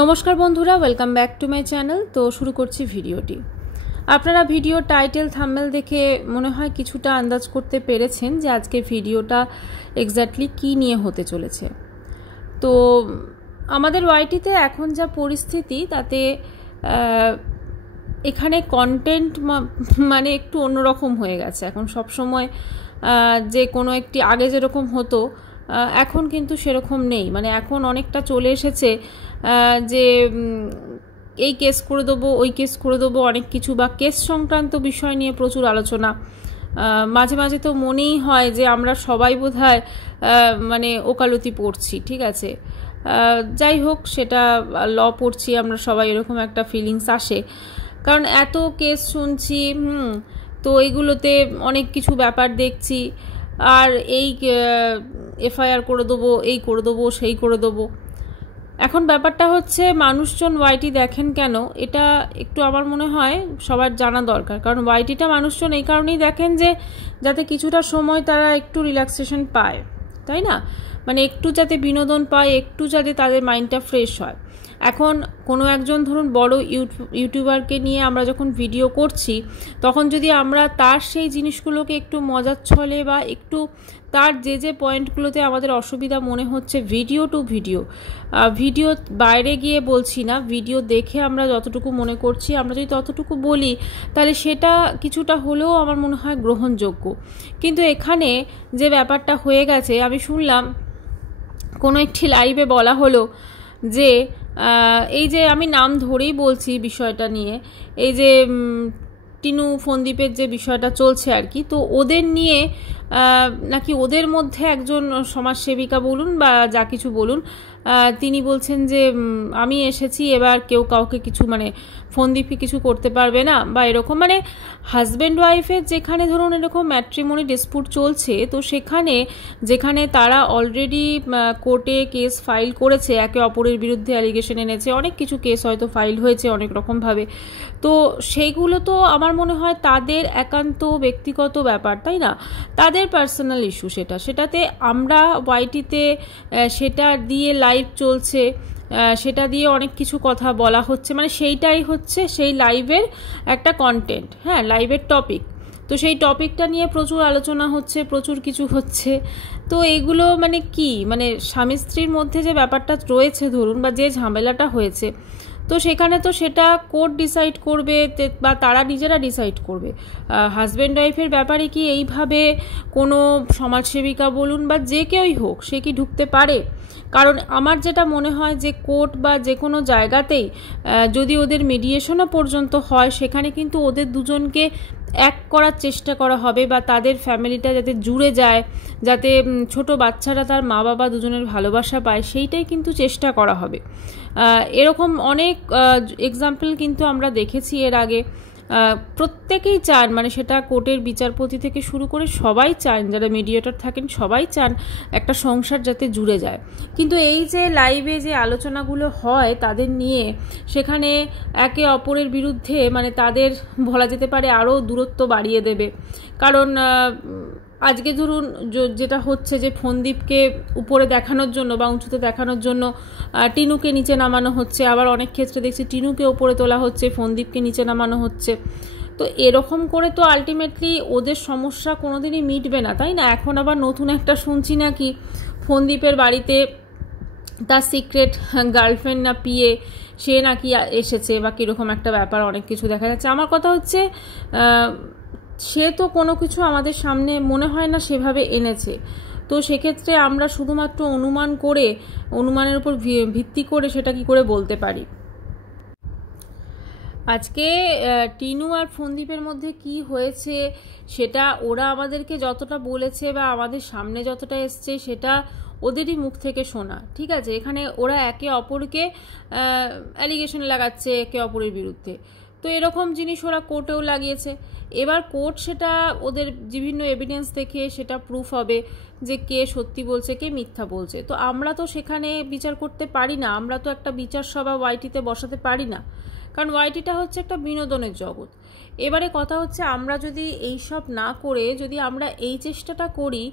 নমস্কার বন্ধুরা, welcome back to my channel. তো শুরু করছি ভিডিওটি। আপনারা ভিডিও টাইটেল থাম্বনেল দেখে মনে হয় কিছুটা আন্দাজ করতে পেরেছেন যে আজকে ভিডিওটা এক্স্যাক্টলি কী নিয়ে হতে চলেছে। তো আমাদের ওয়াইটিতে এখন যা পরিস্থিতি তাতে এখানে কন্টেন্ট মানে একটু অন্যরকম হয়ে গেছে। এখন সব সময় যে কোনো একটি আগে যেরকম হতো এখন কিন্তু সেরকম নেই। মানে এখন অনেকটা চলে এসেছে যে এই কেস করে দেবো, ওই কেস করে দেবো, অনেক কিছু বা কেস সংক্রান্ত বিষয় নিয়ে প্রচুর আলোচনা। মাঝে মাঝে তো মনেই হয় যে আমরা সবাই বোধহয় মানে ওকালতি পড়ছি, ঠিক আছে। যাই হোক, সেটা ল পড়ছি আমরা সবাই, এরকম একটা ফিলিংস আসে। কারণ এত কেস শুনছি, তো এইগুলোতে অনেক কিছু ব্যাপার দেখছি। আর এই এফআইআর করে দেবো, এই করে দেবো, সেই করে দেবো। এখন ব্যাপারটা হচ্ছে মানুষজন ওয়াইটি দেখেন কেন, এটা একটু আমার মনে হয় সবার জানা দরকার। কারণ ওয়াইটিটা মানুষজন এই কারণেই দেখেন যে যাতে কিছুটা সময় তারা একটু রিল্যাক্সেশন পায়, তাই না? মানে একটু যাতে বিনোদন পায়, একটু যাতে তাদের মাইন্ডটা ফ্রেশ হয়। এখন কোনো একজন ধরুন বড় ইউটিউবারকে নিয়ে আমরা যখন ভিডিও করছি, তখন যদি আমরা তার সেই জিনিসগুলোকে একটু মজার ছলে বা একটু তার যে পয়েন্টগুলোতে আমাদের অসুবিধা মনে হচ্ছে ভিডিও টু ভিডিও বাইরে গিয়ে বলছি না, ভিডিও দেখে আমরা যতটুকু মনে করছি আমরা যদি ততটুকু বলি, তাহলে সেটা কিছুটা হলেও আমার মনে হয় গ্রহণযোগ্য। কিন্তু এখানে যে ব্যাপারটা হয়ে গেছে, আমি শুনলাম কোনো একটি লাইভে বলা হলো যে এই যে আমি নাম ধরেই বলছি বিষয়টা নিয়ে, এই যে টিনু ফন্দীপের যে বিষয়টা চলছে আর কি, তো ওদের নিয়ে নাকি ওদের মধ্যে একজন সমাজসেবিকা বলুন বা যা কিছু বলুন, তিনি বলছেন যে আমি এসেছি, এবার কেউ কাউকে কিছু মানে ফন্দীপকে কিছু করতে পারবে না বা এরকম। মানে হাজব্যান্ড ওয়াইফের যেখানে ধরুন এরকম ম্যাট্রিমনি ডিসপুট চলছে, তো সেখানে যেখানে তারা অলরেডি কোর্টে কেস ফাইল করেছে, একে অপরের বিরুদ্ধে অ্যালিগেশন এনেছে, অনেক কিছু কেস হয়তো ফাইল হয়েছে অনেক রকমভাবে, তো সেইগুলো তো আমার মনে হয় তাদের একান্ত ব্যক্তিগত ব্যাপার, তাই না? তাদের পার্সোনাল ইস্যু, সেটাতে আমরা ওয়াইটিতে সেটা দিয়ে লাইভ চলছে, সেটা দিয়ে অনেক কিছু কথা বলা হচ্ছে, মানে সেইটাই হচ্ছে সেই লাইভের একটা কন্টেন্ট, হ্যাঁ, লাইভের টপিক। তো সেই টপিকটা নিয়ে প্রচুর আলোচনা হচ্ছে, প্রচুর কিছু হচ্ছে। তো এগুলো মানে কি, মানে স্বামী স্ত্রীর মধ্যে যে ব্যাপারটা রয়েছে ধরুন, বা যে ঝামেলাটা হয়েছে, তো সেখানে তো সেটা কোর্ট ডিসাইড করবে বা তারা নিজেরা ডিসাইড করবে। হাজব্যান্ড ওয়াইফের ব্যাপারে কি এইভাবে কোনো সমাজসেবিকা বলুন বা যে কেউই হোক, সে কি ঢুকতে পারে? কারণ আমার যেটা মনে হয় যে কোর্ট বা যে কোনো জায়গাতেই যদি ওদের মিডিয়েশনও পর্যন্ত হয়, সেখানে কিন্তু ওদের দুজনকে এক করার চেষ্টা করা হবে, বা তাদের ফ্যামিলিটা যাতে জুড়ে যায়, যাতে ছোট বাচ্চারা তার মা বাবা দুজনের ভালোবাসা পায়, সেইটাই কিন্তু চেষ্টা করা হবে। এরকম অনেক এক্সাম্পল কিন্তু আমরা দেখেছি এর আগে। প্রত্যেকেই চান, মানে সেটা কোর্টের বিচারপতি থেকে শুরু করে সবাই চান, যারা মিডিয়েটর থাকেন সবাই চান একটা সংসার যাতে জুড়ে যায়। কিন্তু এই যে লাইভে যে আলোচনাগুলো হয় তাদের নিয়ে, সেখানে একে অপরের বিরুদ্ধে মানে তাদের বলা যেতে পারে আরও দূরত্ব বাড়িয়ে দেবে। কারণ আজকে ধরুন যেটা হচ্ছে যে ফন্দীপকে উপরে দেখানোর জন্য বা উঁচুতে দেখানোর জন্য টিনুকে নিচে নামানো হচ্ছে, আবার অনেক ক্ষেত্রে দেখছি টিনুকে উপরে তোলা হচ্ছে, ফন্দীপকে নিচে নামানো হচ্ছে। তো এরকম করে তো আলটিমেটলি ওদের সমস্যা কোনোদিনই মিটবে না, তাই না? এখন আবার নতুন একটা শুনছি নাকি ফন্দীপের বাড়িতে তার সিক্রেট গার্লফ্রেন্ড না পিয়ে সে নাকি এসেছে বা কীরকম একটা ব্যাপার, অনেক কিছু দেখা যাচ্ছে। আমার কথা হচ্ছে সে তো কোনো কিছু আমাদের সামনে মনে হয় না সেভাবে এনেছে। তো সেক্ষেত্রে আমরা শুধুমাত্র অনুমানের উপর ভিত্তি করে সেটা কি করে বলতে পারি? আজকে টিনু আর ফন্দীপের মধ্যে কি হয়েছে সেটা ওরা আমাদেরকে যতটা বলেছে বা আমাদের সামনে যতটা এসছে, সেটা ওদেরই মুখ থেকে শোনা, ঠিক আছে। এখানে ওরা একে অপরকে অ্যালিগেশন লাগাচ্ছে একে অপরের বিরুদ্ধে। তো এরকম জিনিস ওরা কোর্টেও লাগিয়েছে। এবার কোর্ট সেটা ওদের বিভিন্ন এভিডেন্স দেখে সেটা প্রুফ হবে যে কে সত্যি বলছে কে মিথ্যা বলছে। তো আমরা তো সেখানে বিচার করতে পারি না, আমরা তো একটা বিচার সভা ওয়াইটিতে বসাতে পারি না, কারণ ওয়াইটিটা হচ্ছে একটা বিনোদনের জগৎ। এবারে কথা হচ্ছে আমরা যদি এই সব না করে যদি আমরা এই চেষ্টাটা করি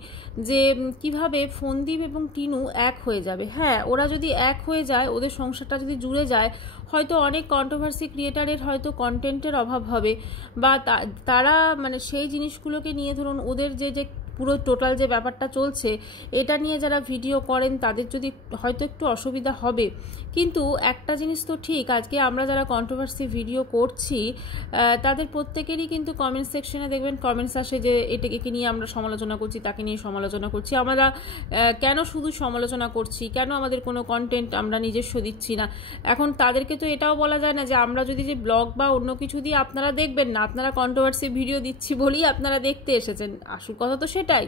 যে কিভাবে ফোনদীপ এবং টিনু এক হয়ে যাবে। হ্যাঁ, ওরা যদি এক হয়ে যায়, ওদের সংসারটা যদি জুড়ে যায়, হয়তো অনেক কন্ট্রোভার্সি ক্রিয়েটারের হয়তো কন্টেন্টের অভাব হবে, বা তারা মানে সেই জিনিসগুলোকে নিয়ে ধরুন ওদের যে পুরো টোটাল যে ব্যাপারটা চলছে এটা নিয়ে যারা ভিডিও করেন তাদের যদি হয়তো একটু অসুবিধা হবে। কিন্তু একটা জিনিস তো ঠিক, আজকে আমরা যারা কন্ট্রোভার্সি ভিডিও করছি তাদের প্রত্যেকেরই কিন্তু কমেন্ট সেকশনে দেখবেন কমেন্টস আসে যে এটাকে নিয়ে আমরা সমালোচনা করছি, তাকে নিয়ে সমালোচনা করছি, আমরা কেন শুধু সমালোচনা করছি, কেন আমাদের কোনো কন্টেন্ট আমরা নিজস্ব দিচ্ছি না। এখন তাদেরকে তো এটাও বলা যায় না যে আমরা যদি যে ব্লগ বা অন্য কিছু দিয়ে আপনারা দেখবেন না, আপনারা কন্ট্রোভার্সি ভিডিও দিচ্ছি বলেই আপনারা দেখতে এসেছেন, আসল কথা তো সেটাই।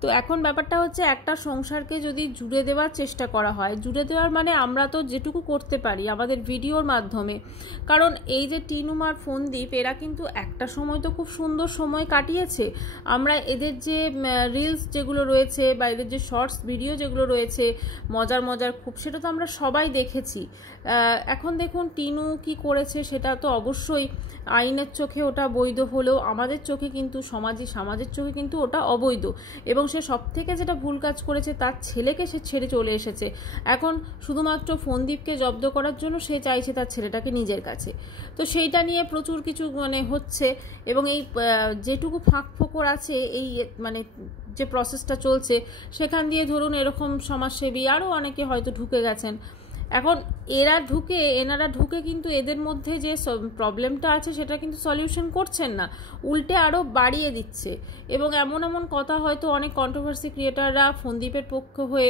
তো এখন ব্যাপারটা হচ্ছে একটা সংসারকে যদি জুড়ে দেওয়ার চেষ্টা করা হয়, জুড়ে দেওয়ার মানে আমরা তো যেটুকু করতে পারি আমাদের ভিডিওর মাধ্যমে, কারণ এই যে টিনু আর ফোনদীপ এরা কিন্তু একটা সময় তো খুব সুন্দর সময় কাটিয়েছে। আমরা এদের যে রিলস যেগুলো রয়েছে বা এদের যে শর্টস ভিডিও যেগুলো রয়েছে মজার মজার খুব, সেটা তো আমরা সবাই দেখেছি। এখন দেখুন টিনু কি করেছে সেটা তো অবশ্যই আইনের চোখে ওটা বৈধ হলেও আমাদের চোখে কিন্তু সমাজের চোখে কিন্তু ওটা অবৈধ। এবং সে সব থেকে যেটা ভুল কাজ করেছে, তার ছেলেকে সে ছেড়ে চলে এসেছে। এখন শুধুমাত্র ফোনদীপকে জব্দ করার জন্য সে চাইছে তার ছেলেটাকে নিজের কাছে। তো সেইটা নিয়ে প্রচুর কিছু মানে হচ্ছে, এবং এই যেটুকু ফাঁক ফোকর আছে এই মানে যে প্রসেসটা চলছে সেখান দিয়ে ধরুন এরকম সমাজসেবী আরও অনেকে হয়তো ঢুকে গেছেন। এখন এনারা ঢুকে কিন্তু এদের মধ্যে যে প্রবলেমটা আছে সেটা কিন্তু সলিউশন করছেন না, উল্টে আরও বাড়িয়ে দিচ্ছে। এবং এমন কথা হয়তো অনেক কন্ট্রোভার্সি ক্রিয়েটাররা ফোনদীপের পক্ষ হয়ে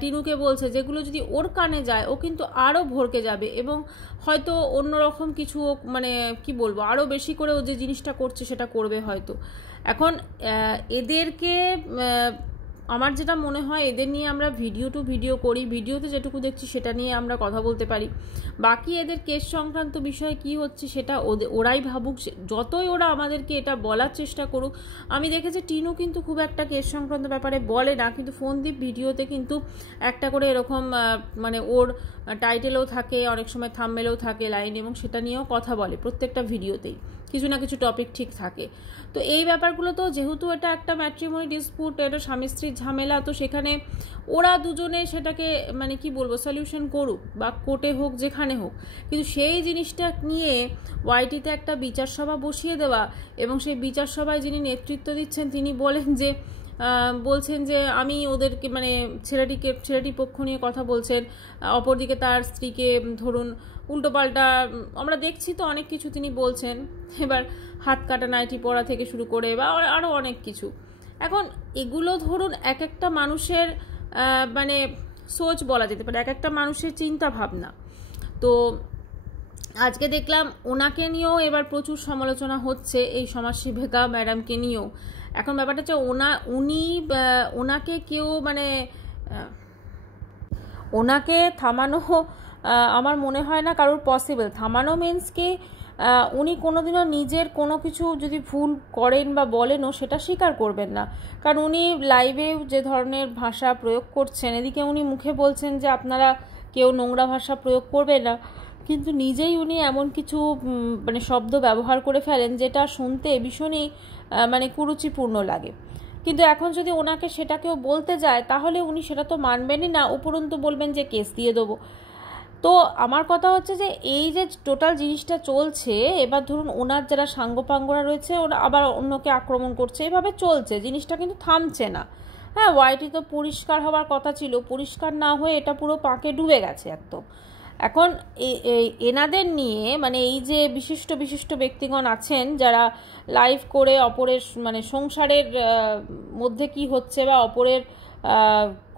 টিনুকে বলছে, যেগুলো যদি ওর কানে যায় ও কিন্তু আরও ভড়কে যাবে এবং হয়তো অন্যরকম কিছু মানে কি বলবো আরও বেশি করে ও যে জিনিসটা করছে সেটা করবে হয়তো। এখন এদেরকে আমার যেটা মনে হয় এদের নিয়ে আমরা ভিডিও করি, ভিডিওতে যেটুকু দেখছি সেটা নিয়ে আমরা কথা বলতে পারি। বাকি এদের কেস সংক্রান্ত বিষয়ে কি হচ্ছে সেটা ওরাই ভাবুক, যতই ওরা আমাদেরকে এটা বলার চেষ্টা করুক। আমি দেখেছি টিনু কিন্তু খুব একটা কেস সংক্রান্ত ব্যাপারে বলে না, কিন্তু ফোনদীপ ভিডিওতে কিন্তু একটা করে এরকম মানে ওর টাইটেলেও থাকে, অনেক সময় থাম্বনেলেও থাকে লাইন, এবং সেটা নিয়েও কথা বলে প্রত্যেকটা ভিডিওতেই, কিছু না কিছু টপিক ঠিক থাকে। তো এই ব্যাপারগুলো তো যেহেতু এটা একটা ম্যাট্রিমনি ডিসপুট, এটা স্বামী স্ত্রীর ঝামেলা, তো সেখানে ওরা দুজনে সেটাকে মানে কি বলবো সলিউশন করুক, বা কোর্টে হোক যেখানে হোক, কিন্তু সেই জিনিসটা নিয়ে ওয়াইটিতে একটা বিচার সভা বসিয়ে দেওয়া, এবং সেই বিচার সভায় যিনি নেতৃত্ব দিচ্ছেন তিনি বলছেন যে আমি ওদেরকে মানে ছেলেটির পক্ষ নিয়ে কথা বলছেন, অপরদিকে তার স্ত্রীকে ধরুন উল্টোপাল্টা আমরা দেখছি তো অনেক কিছু তিনি বলছেন, এবার হাত কাটা নাইটি পরা থেকে শুরু করে বা আরও অনেক কিছু। এখন এগুলো ধরুন এক একটা মানুষের মানে সোচ বলা যেতে পারে, এক একটা মানুষের চিন্তা ভাবনা। তো আজকে দেখলাম ওনাকে নিয়েও এবার প্রচুর সমালোচনা হচ্ছে, এই সমাজসেবিকা ম্যাডামকে নিয়েও। এখন ব্যাপারটা হচ্ছে ওনাকে কেউ মানে ওনাকে থামানো আমার মনে হয় না কারোর পসিবল। থামানো মিন্স কি উনি কোনোদিনও নিজের কোনো কিছু যদি ভুল করেন বা বলেনও সেটা স্বীকার করবেন না, কারণ উনি লাইভে যে ধরনের ভাষা প্রয়োগ করছেন, এদিকে উনি মুখে বলছেন যে আপনারা কেউ নোংরা ভাষা প্রয়োগ করবে না, কিন্তু নিজেই উনি এমন কিছু মানে শব্দ ব্যবহার করে ফেলেন যেটা শুনতে ভীষণই মানে কুরুচিপূর্ণ লাগে। কিন্তু এখন যদি ওনাকে সেটা কেউ বলতে যায় তাহলে উনি সেটা তো মানবেনই না, উপরন্তু বলবেন যে কেস দিয়ে দেবো। তো আমার কথা হচ্ছে যে এই যে টোটাল জিনিসটা চলছে, এবার ধরুন ওনার যারা সাঙ্গপাঙ্গরা রয়েছে ওরা আবার অন্যকে আক্রমণ করছে, এভাবে চলছে, জিনিসটা কিন্তু থামছে না। হ্যাঁ, ওয়াইটি তো পরিষ্কার হওয়ার কথা ছিল, পরিষ্কার না হয়ে এটা পুরো পাকে ডুবে গেছে একদম। এখন এনাদের নিয়ে মানে এই যে বিশিষ্ট ব্যক্তিগণ আছেন যারা লাইভ করে অপরের মানে সংসারের মধ্যে কি হচ্ছে বা অপরের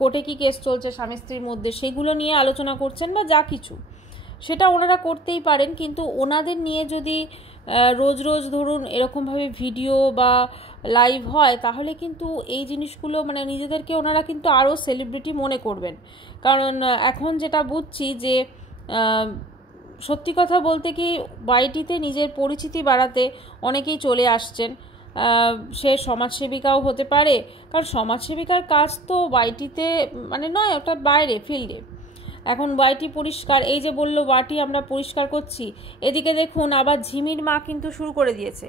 কোর্টে কি কেস চলছে স্বামী স্ত্রীর মধ্যে সেগুলো নিয়ে আলোচনা করছেন বা যা কিছু, সেটা ওনারা করতেই পারেন। কিন্তু ওনাদের নিয়ে যদি রোজ ধরুন এরকমভাবে ভিডিও বা লাইভ হয় তাহলে কিন্তু এই জিনিসগুলো মানে নিজেদেরকে ওনারা কিন্তু আরও সেলিব্রিটি মনে করবেন। কারণ এখন যেটা বুঝছি যে সত্যি কথা বলতে কি ওয়াইটিতে নিজের পরিচিতি বাড়াতে অনেকেই চলে আসছেন, সে সমাজসেবিকাও হতে পারে, কারণ সমাজসেবিকার কাজ তো ওয়াইটিতে মানে নয়, ওটা বাইরে ফিল্ডে। এখন ওয়াইটি পরিষ্কার, এই যে বললো ওয়াইটি আমরা পরিষ্কার করছি, এদিকে দেখুন আবার ঝিমির মা কিন্তু শুরু করে দিয়েছে।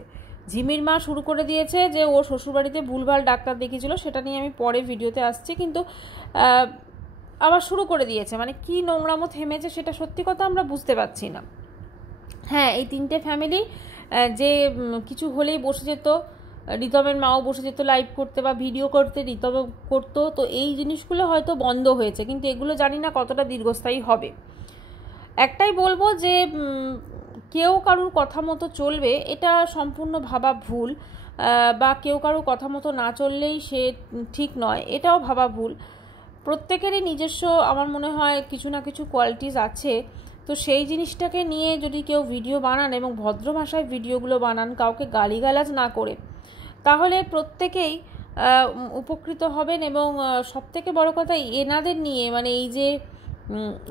ঝিমির মা শুরু করে দিয়েছে যে ও শ্বশুরবাড়িতে ভুলভাল ডাক্তার দেখিয়েছিল, সেটা নিয়ে আমি পরে ভিডিওতে আসছি, কিন্তু আবার শুরু করে দিয়েছে। মানে কি নোংরামো থেমেছে সেটা সত্যি কথা আমরা বুঝতে পারছি না। হ্যাঁ, এই তিনটে ফ্যামিলি যে কিছু হলেই বসে যেত, রিতমের মাও বসে যেত লাইভ করতে বা ভিডিও করতে, রিতম করতো, তো এই জিনিসগুলো হয়তো বন্ধ হয়েছে, কিন্তু এগুলো জানি না কতটা দীর্ঘস্থায়ী হবে। একটাই বলবো যে কেউ কারুর কথা মতো চলবে এটা সম্পূর্ণ ভাবা ভুল, বা কেউ কারুর কথা মতো না চললেই সে ঠিক নয় এটাও ভাবা ভুল। প্রত্যেকেরই নিজস্ব আমার মনে হয় কিছু না কিছু কোয়ালিটিস আছে, তো সেই জিনিসটাকে নিয়ে যদি কেউ ভিডিও বানান এবং ভদ্র ভাষায় ভিডিওগুলো বানান, কাউকে গালিগালাজ না করে, তাহলে প্রত্যেকেই উপকৃত হবেন। এবং সবথেকে বড় কথা এনাদের নিয়ে, মানে এই যে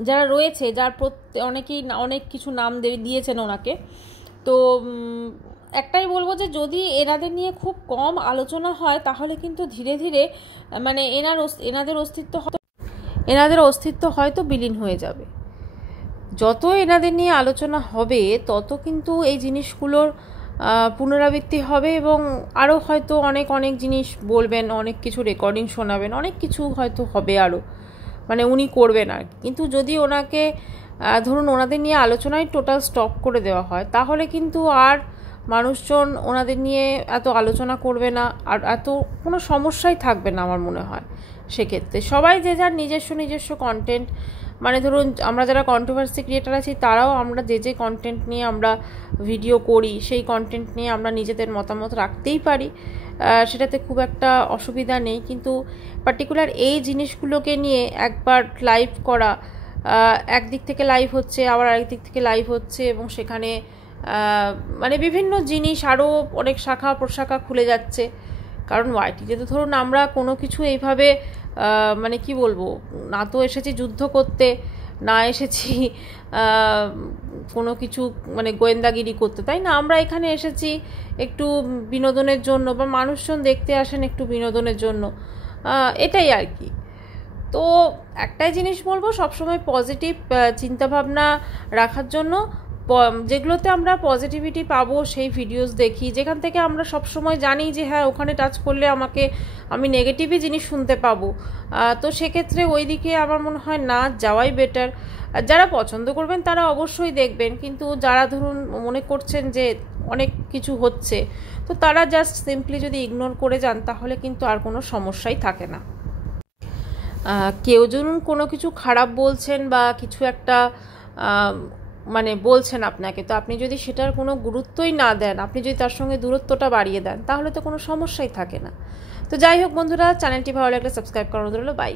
যারা রয়েছে, যার অনেকেই অনেক কিছু নাম দিয়েছেন ওনাকে, তো একটাই বলবো যে যদি এনাদের নিয়ে খুব কম আলোচনা হয় তাহলে কিন্তু ধীরে ধীরে মানে এনাদের অস্তিত্ব হয়তো বিলীন হয়ে যাবে। যত এনাদের নিয়ে আলোচনা হবে তত কিন্তু এই জিনিসগুলোর পুনরাবৃত্তি হবে, এবং আরও হয়তো অনেক অনেক জিনিস বলবেন, অনেক কিছু রেকর্ডিং শোনাবেন, অনেক কিছু হয়তো হবে আরও, মানে উনি করবেন আর। কিন্তু যদি ওনাকে ধরুন ওনাদের নিয়ে আলোচনায় টোটাল স্টপ করে দেওয়া হয়, তাহলে কিন্তু আর মানুষজন ওনাদের নিয়ে এত আলোচনা করবে না, আর এত কোনো সমস্যাই থাকবে না আমার মনে হয়। সেক্ষেত্রে সবাই যে যার নিজস্ব কন্টেন্ট, মানে ধরুন আমরা যারা কন্ট্রোভার্সি ক্রিয়েটার আছি তারাও আমরা যে কন্টেন্ট নিয়ে আমরা ভিডিও করি সেই কন্টেন্ট নিয়ে আমরা নিজেদের মতামত রাখতেই পারি, সেটাতে খুব একটা অসুবিধা নেই। কিন্তু পার্টিকুলার এই জিনিসগুলোকে নিয়ে একবার লাইভ করা, একদিক থেকে লাইভ হচ্ছে আবার আরেকদিক থেকে লাইভ হচ্ছে, এবং সেখানে মানে বিভিন্ন জিনিস আরও অনেক শাখা প্রশাখা খুলে যাচ্ছে। কারণ ওয়াইটিতে তো ধরুন আমরা কোনো কিছু এইভাবে মানে কি বলবো, না তো এসেছি যুদ্ধ করতে, না এসেছি কোনো কিছু মানে গোয়েন্দাগিরি করতে, তাই না? আমরা এখানে এসেছি একটু বিনোদনের জন্য, বা মানুষজন দেখতে আসেন একটু বিনোদনের জন্য, এটাই আর কি। তো একটাই জিনিস বলবো, সবসময় পজিটিভ চিন্তাভাবনা রাখার জন্য, যেগুলোতে আমরা পজিটিভিটি পাবো সেই ভিডিওস দেখি, যেখান থেকে আমরা সবসময় জানি যে হ্যাঁ ওখানে টাচ করলে আমি নেগেটিভই জিনিস শুনতে পাবো, তো সেক্ষেত্রে ওই দিকে আমার মনে হয় না যাওয়াই বেটার। যারা পছন্দ করবেন তারা অবশ্যই দেখবেন, কিন্তু যারা ধরুন মনে করছেন যে অনেক কিছু হচ্ছে, তো তারা জাস্ট সিম্পলি যদি ইগনোর করে যান তাহলে কিন্তু আর কোনো সমস্যাই থাকে না। কেউ ধরুন কোনো কিছু খারাপ বলছেন বা কিছু একটা মানে বলছেন আপনাকে, তো আপনি যদি সেটার কোনো গুরুত্বই না দেন, আপনি যদি তার সঙ্গে দূরত্বটা বাড়িয়ে দেন, তাহলে তো কোনো সমস্যাই থাকে না। তো যাই হোক বন্ধুরা, চ্যানেলটি ভালো লাগলে সাবস্ক্রাইব করানো রইল। বাই।